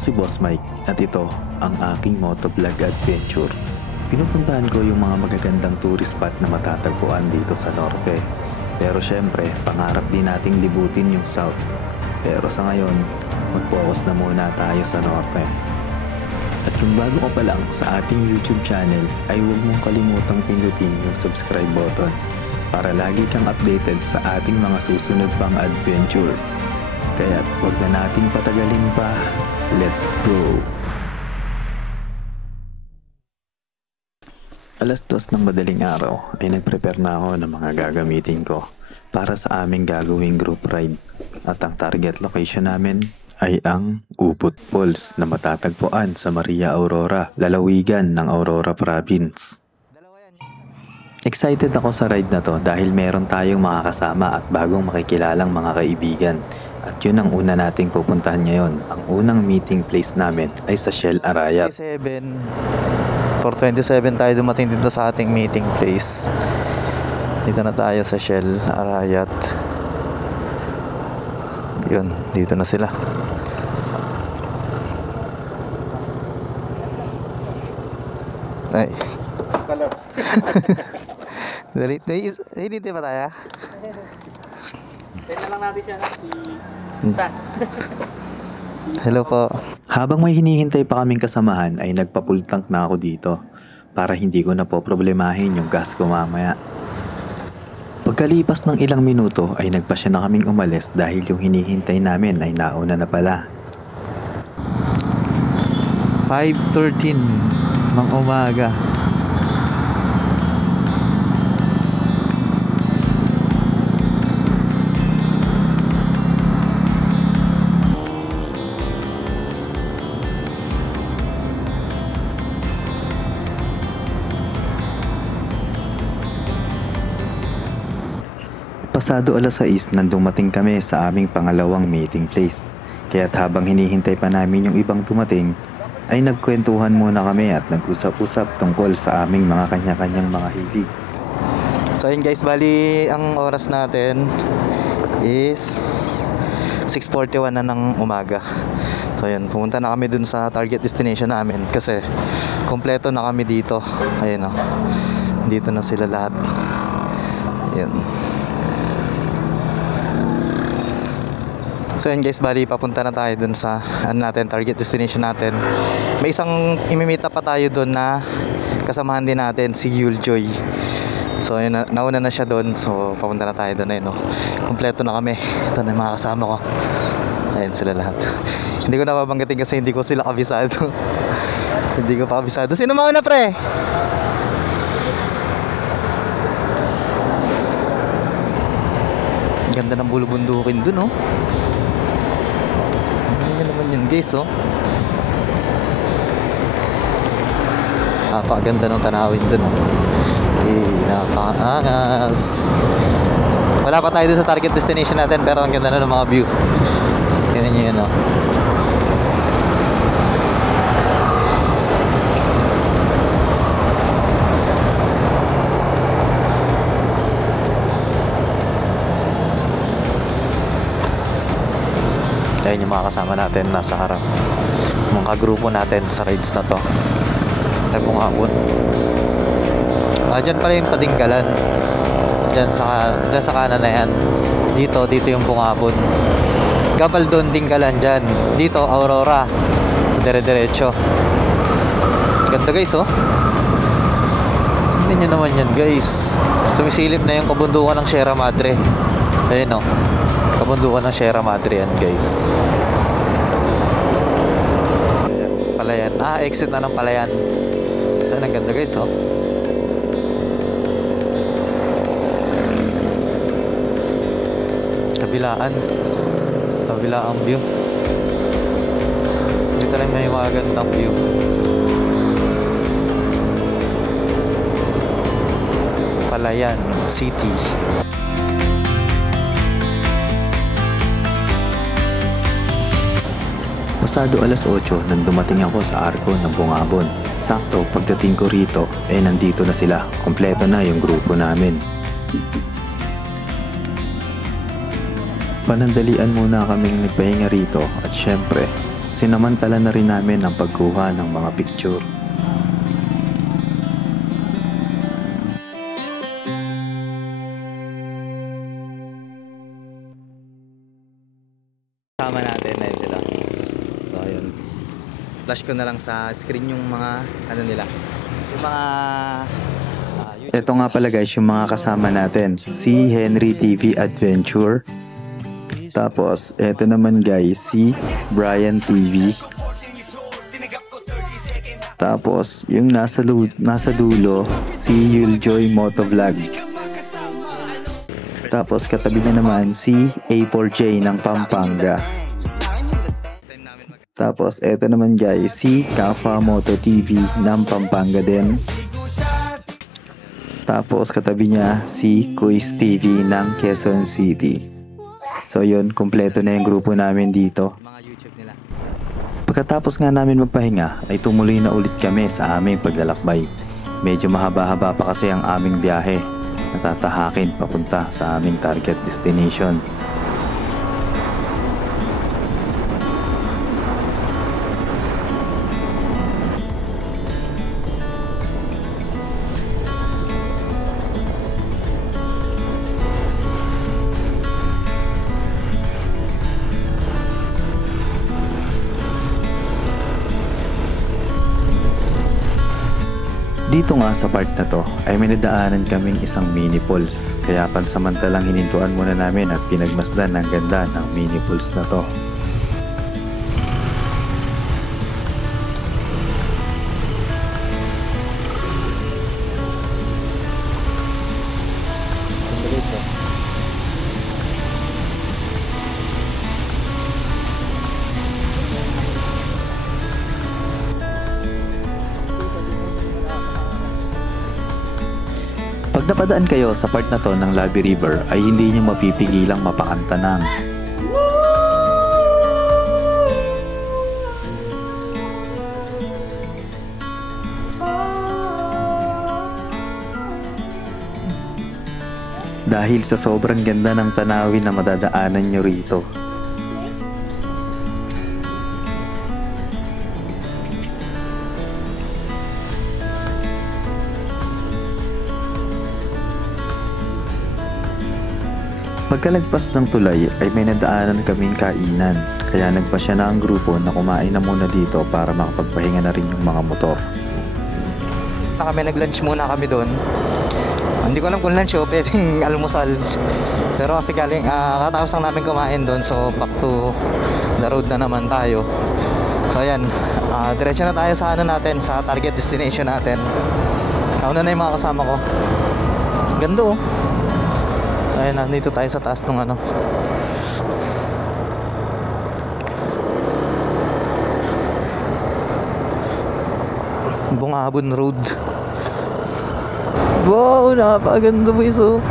si Boss Mike at ito ang aking motovlog adventure. Pinupuntahan ko yung mga magagandang tourist spot na matatagpuan dito sa norte. Pero syempre, pangarap din nating libutin yung south. Pero sa ngayon, mag-focus na muna tayo sa norte. At kung bago ka pa lang sa ating YouTube channel, ay huwag mong kalimutang pindutin yung subscribe button para lagi kang updated sa ating mga susunod pang adventure. Kaya huwag na natin patagalin pa. Let's go! Alas 2 ng madaling araw ay nag-prepare na ako ng mga gagamitin ko para sa aming gagawing group ride. At ang target location namin ay ang Ubud Falls na matatagpuan sa Maria Aurora, lalawigan ng Aurora Province. Excited ako sa ride na to dahil meron tayong mga kasama at bagong makikilalang mga kaibigan. At yun ang una nating pupuntahan ngayon. Ang unang meeting place namin ay sa Shell Arayat. 4:27 tayo dumating dito sa ating meeting place. Dito na tayo sa Shell Arayat. Yun, dito na sila. Ay. Dito pa tayo? Tignan lang natin siya. Hello po. Habang may hinihintay pa kaming kasamahan ay nagpa-full tank na ako dito para hindi ko na po problemahin yung gas ko mamaya. Pagkalipas ng ilang minuto ay nagpasya na kaming umalis dahil yung hinihintay namin ay nauna na pala. 5:13 ng umaga. Pasado alas 6 nang dumating kami sa aming pangalawang meeting place. Kaya't habang hinihintay pa namin yung ibang dumating, ay nagkwentuhan muna kami at nag-usap-usap tungkol sa aming mga kanya-kanyang mga hilig. So yun guys, bali ang oras natin is 6:41 na ng umaga. So yun, pumunta na kami dun sa target destination namin kasi kompleto na kami dito. Ayun o, dito na sila lahat. Yun. So yun guys, bali papunta na tayo dun sa target destination natin. May isang imimita pa tayo dun na kasamahan din natin, si Yuljoy. So yun, nauna na siya dun. So papunta na tayo dun, no? Kompleto na kami. Ito na yung mga kasama ko. Ayun sila lahat. Hindi ko napabanggitin kasi hindi ko sila kabisado. Hindi ko pa kabisado. Sino mauna, pre? Ganda ng bulubundukin dun, no? Yun guys, oh. Napakaganda ng tanawin dun, oh. Napakaangas. Wala pa tayo dun sa target destination natin, pero ang ganda na ng mga view. Tingnan nyo yun, oh. Ayun yung mga kasama natin nasa harap, mga grupo natin sa rides na to. Ay Bungabon. Dyan pala yung Patinggalan. Dyan sa kanan na yan. Dito yung Bungabon. Gabaldon, Tinggalan dyan. Dito Aurora, dire-diretso. Ganda guys, oh. Tingnan nyo naman yan guys. Sumisilip na yung kabundukan ng Sierra Madre. Ayun, oh, kabundukan ng Sierra Madre yan guys. Palayan. Exit na ng Palayan. Saan ang ganda guys, oh. Kabilaan view. Dito lang may mga gandang view. Palayan City. Pasado alas 8 nang dumating ako sa arko ng Bungabon. Sakto pagdating ko rito, nandito na sila. Kompleto na yung grupo namin. Panandalian muna kaming nagpahinga rito at syempre, sinamantala na rin namin ang pagkuha ng mga picture. Kasama natin na sila. So ayun. Flash ko na lang sa screen yung mga ano nila. Yung mga YouTube. Ito nga pala guys yung mga kasama natin. Si Henry TV Adventure. Tapos ito naman guys si Brian TV. Tapos yung nasa dulo si Yuljoy Motovlog. Tapos katabi niya naman si A4J ng Pampanga. Tapos eto naman guys si Kafa Moto TV ng Pampanga din. Tapos katabi niya si Quiz TV ng Quezon City. So yun, kumpleto na yung grupo namin dito. Pagkatapos nga namin magpahinga ay tumuloy na ulit kami sa aming paglalakbay. Medyo mahaba-haba pa kasi ang aming biyahe. Natatahakin papunta sa aming target destination. Dito nga sa part na to ay may nadaanan kaming isang mini falls, kaya pansamantalang hinintuan muna namin at pinagmasdan ang ganda ng mini falls na to. Pag napadaan kayo sa part na to ng Labi River ay hindi nyo mapipigilang mapakanta ng dahil sa sobrang ganda ng tanawin na madadaanan nyo rito. Pagkalagpas ng tulay ay may nadaanan kaming kainan, kaya nagpasya na ang grupo na kumain na muna dito para makapagpahinga na rin yung mga motor. Nag-lunch muna kami doon. Hindi ko alam kung lunch o pwedeng almusal. Pero kasi katapos lang namin kumain doon, so back to the road na naman tayo. So ayan, diretso na tayo sa natin, sa target destination natin. Nauna na yung mga kasama ko. Ganda oh. Ayun, nandito tayo sa taas ng Bungabon Road. Wow, napakaganda mo iso.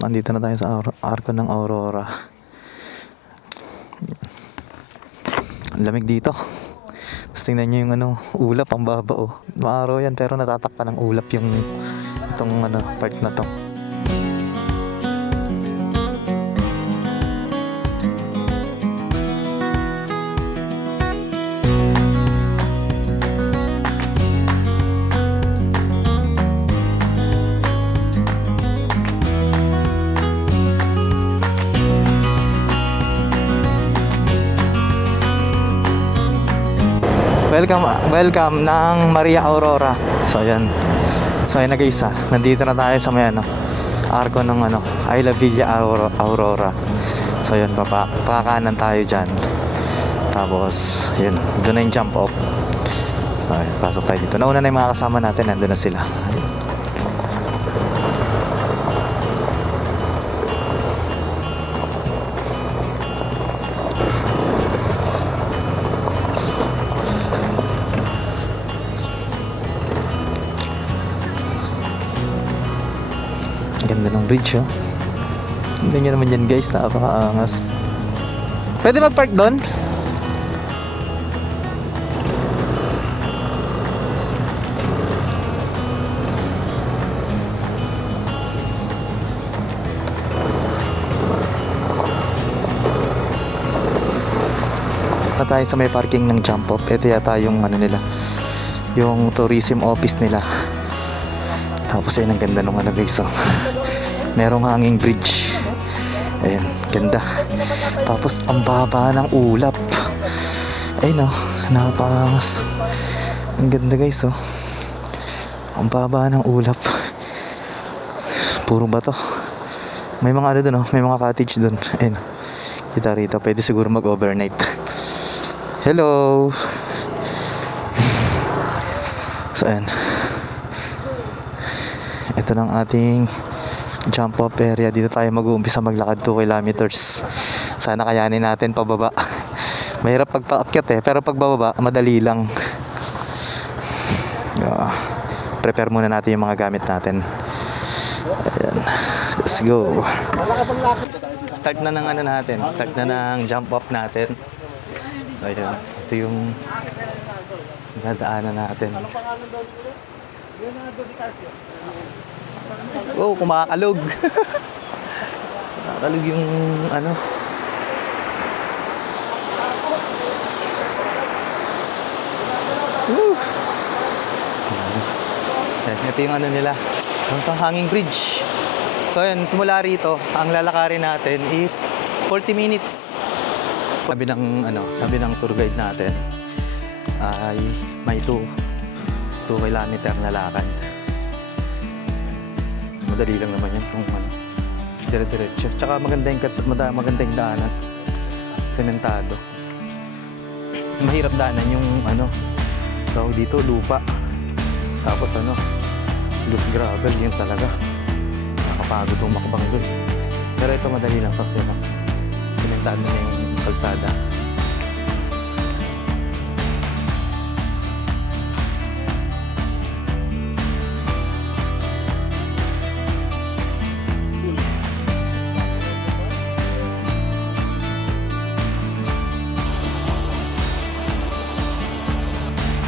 Nandito na tayo sa Arco ng Aurora. Ang lamig dito. Tapos tingnan nyo yung ulap, ang baba oh. Maaraw yan pero natatakpan ng ulap yung itong part na to. Welcome ng Maria Aurora. So ayan. So ayan na guys, nandito na tayo sa may arko ng Isla Villa Aurora. So ayan, papakanan tayo dyan. Tapos yun, doon na yung jump off. So ayan, pasok tayo dito. Nauna na yung mga kasama natin, nandun na sila. Ganda ng bridge oh. Hindi nyo naman yan guys, napakaangas. Pwede mag-park doon? tayo sa may parking ng jump off. Ito yata yung ano nila, yung tourism office nila. Tapos ayun, ang ganda nung ano guys. So, merong hanging bridge. Ayan, ganda. Tapos ang baba ng ulap. Ayun oh, napakangas. Ang ganda guys oh. Ang baba ng ulap. Puro bato. May mga ano dun oh, may mga cottage dun. Ayun. Kita rito, pwede siguro mag-overnight. Hello. So ayan. Ito ng ating jump off area. Dito tayo mag-uumpisa maglakad 2 kilometers. Sana kayanin natin pababa. Mahirap pagpaakyat pero pagbababa madali lang. Prepare muna natin yung mga gamit natin. Ayan. Let's go. Start na ng ano natin. Start na ng jump off natin. So ayan. Ito yung dadaanan natin. Oh, kumakalog. Kumakalog yung ano. Woo! Ito yung ano nila. Ito hanging bridge. So yan, simula rito, ang lalakarin natin is 40 minutes. Sabi ng tour guide natin ay may 2 kilometer na lakad. Madali lang naman yan kung ano, dire-diretso. Tsaka maganda yung daanan. Sementado. Mahirap daanan yung ano, tawag dito, lupa. Tapos ano, loose gravel yun talaga. Nakapagod yung makbang dun. Pero ito madali lang kasi sementado na yung kalsada.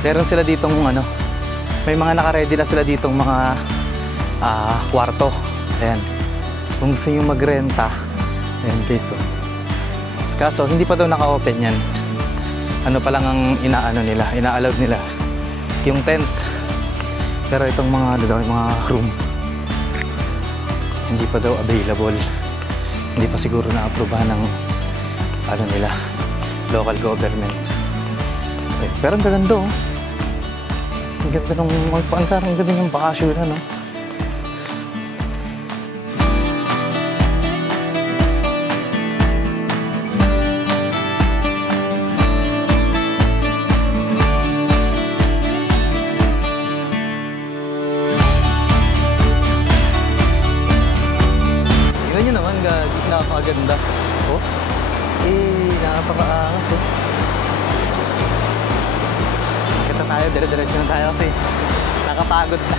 Meron sila ditong ano, may mga naka-ready na sila ditong mga kwarto. Ayan. Kung gusto nyo magrenta, ayan guys. Kaso hindi pa daw naka-open yan. Ano pa lang ang ina-allowed nila yung tent. Pero itong mga mga room hindi pa daw available. Hindi pa siguro na-aprobahan ng nila, local government. Okay. Pero ang gaganda oh. Ang ganda ng magpaansar, ang ganda ng bakasyon ano. Tingnan nyo naman, napakaganda. Oh, napakaangas eh. Kita tayo, dire-diretso na tayo kasi nakapagod na.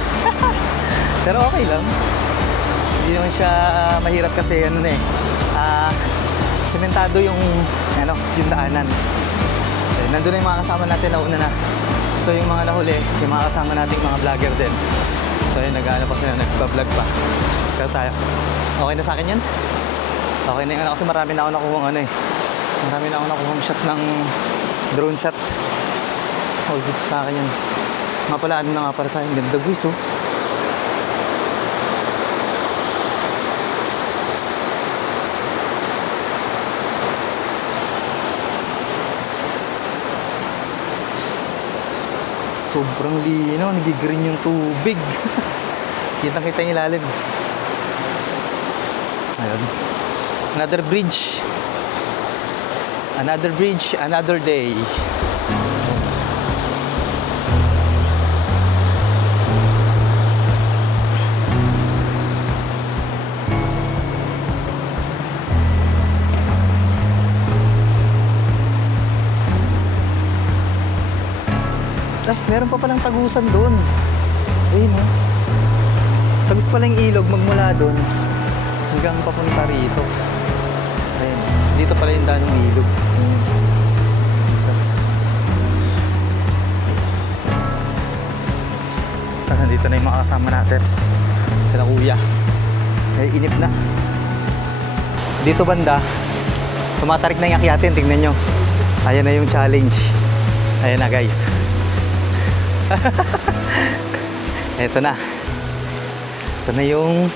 Pero okay lang. Hindi naman siya mahirap kasi sementado yung daanan. Nandun na yung mga kasama natin na una na. So yung mga nahuli, yung mga kasama nating mga vlogger din. So yun, nag-ano pa sila, nagpa-vlog pa. Pero tayo, okay na sa akin yan? Okay na yung kasi marami na ako nakuhang marami na ako nakuhang shot ng drone shot. All good sa akin yan. Nga pala, ano na nga para tayo. Ganda guys oh. Sobrang linaw. Nagigreen yung tubig. Kitang-kita yung ilalim. Ayun. Another bridge. Another bridge, another day. Meron pa palang tagusan doon. Ayun oh. Tagus pala yung ilog magmula doon hanggang papunta rito. Ayun. Dito pala yung daan ng ilog. Nandito na yung mga kasama natin. Sila kuya. Inip na. Dito banda, tumatarik na yung akyatin. Tingnan nyo. Ayan na yung challenge. Ayan na guys. Eto na. Ito na yung...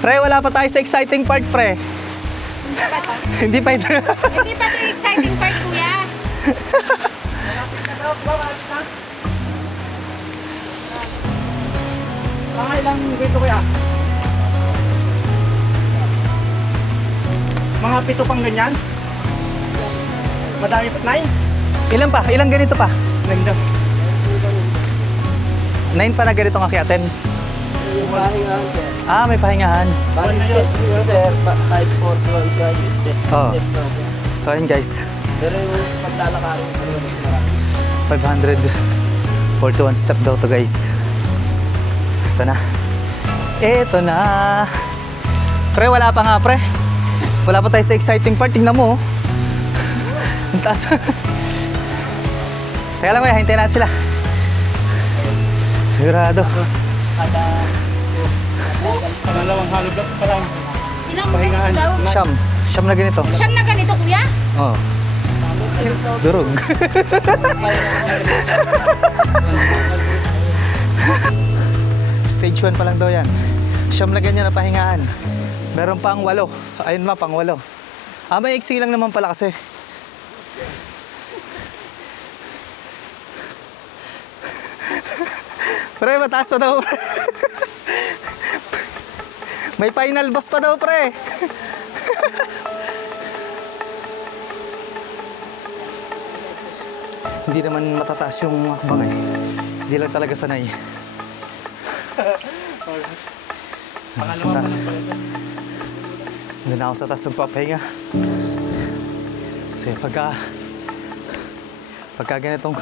Pre, wala pa tayo sa exciting part, pre. Hindi pa to. Hindi pa ito. Hindi pa to yung exciting part, kuya. Mga ilang dito kuya? Mga 7 pang ganyan? Madami pa? 9? Ilan pa? Ilang ganito pa? 9 daw. 9 pa na ganitong akyatin. Pahingahan sir. Ah, may pahingahan. Bali step yun sir. 5-4-12 ka yung step. Oo. Step daw. So yun guys, Pero yung paglalakarin ko marami. 541 step daw to guys. Ito na. Ito na. Pre, wala pa nga pre. Wala pa tayo sa exciting part. Tingnan mo. Oh. Ang taas. Teka lang kuya, hintayin natin sila. Sigurado. Kada pangalawang hollow blocks pa lang. Ilang Pahingahan. daw? Siyam na ganito. Siyam na ganito, kuya? Oo. Durog. Stage 1 pa lang daw yan. Siyam na ganyan na pahingaan. Meron pang 8. Ayun ma, pang 8. Ah, may iksi lang naman pala kasi. Pre, mataas pa daw. May final boss pa daw, pre. Hindi naman matataas yung hakbang eh. Hindi lang talaga sanay. Pangalawang pa lang pala. Hindi na ako sa taas magpapahinga. Kasi pagka ganitong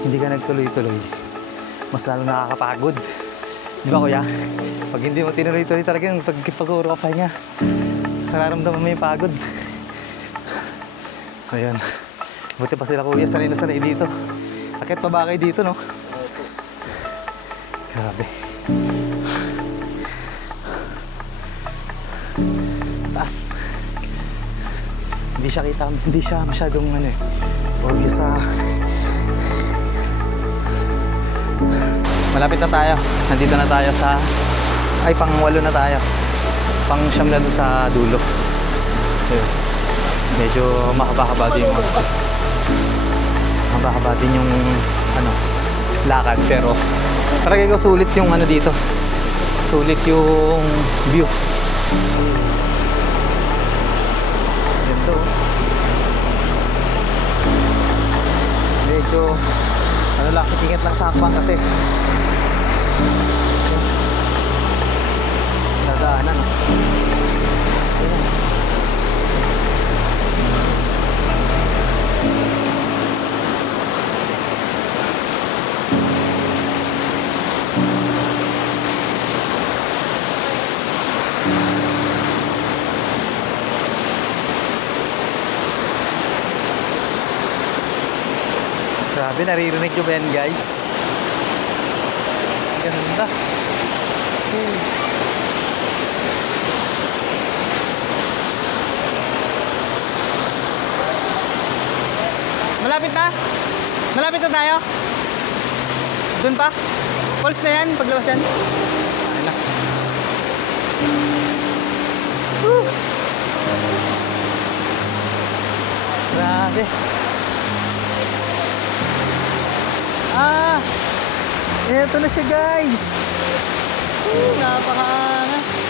hindi ka nagtuloy-tuloy, mas lalo nakakapagod. Di ba kuya? Pag hindi mo tinuloy-tuloy talagang pag-uro ka pahinga, nararamdaman mo yung pagod. So yun. Buti pa sila kuya, sanay na sanay dito. Akit pa ba kayo dito, no? Grabe. Taas. Hindi siya masyadong ano eh. Obvious sa... Malapit na tayo. Nandito na tayo sa... Ay, pang-8 na tayo. Pang-9 na doon sa dulo. Ayun. Medyo mahaba-haba din yung... Mahaba-haba din yung... Ano... Lakad. Pero... Parang ko sulit yung ano dito. Sulit yung view. Ito. Medyo... Ano lang, ingat lang sa hakbang kasi dadaanan. Ayan. Grabe, naririnig nyo ba yan guys? Ganda. Malapit na? Malapit na tayo? Doon pa? Falls na yan? Paglabas yan? Ayun na. Woo! Grabe. Ah! Eto na siya guys! Napakaangas!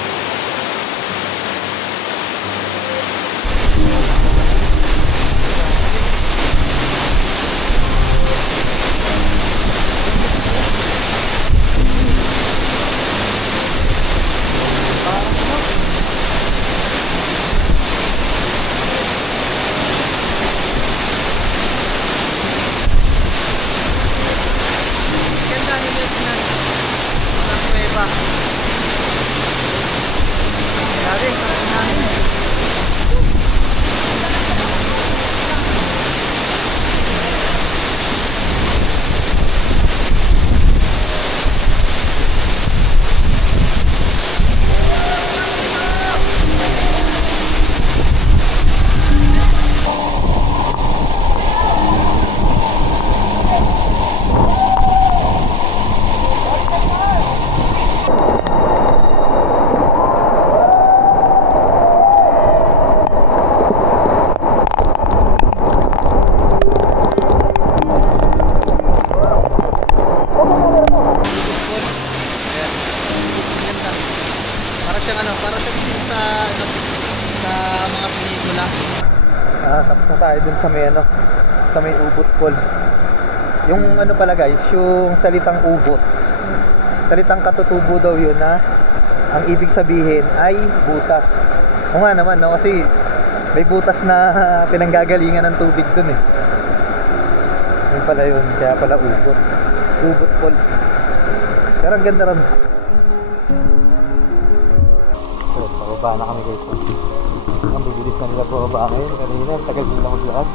siyang para siyang scene sa sa mga pelikula. Tapos na tayo dun sa may sa may Ubot Falls. Yung pala guys, yung salitang ubot. Salitang katutubo daw yun na ang ibig sabihin ay butas. O nga naman, no? Kasi may butas na pinanggagalingan ng tubig dun eh. Yun pala yun, kaya pala ubot. Ubot Falls. Pero ang ganda rin. So, pababa na kami guys. Ang bibilis na nila pababa ngayon. Kanina, ang tagal nila maglakad.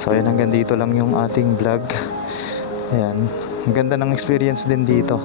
So ayan, hanggang dito lang yung ating vlog. Ayan, ang ganda ng experience din dito.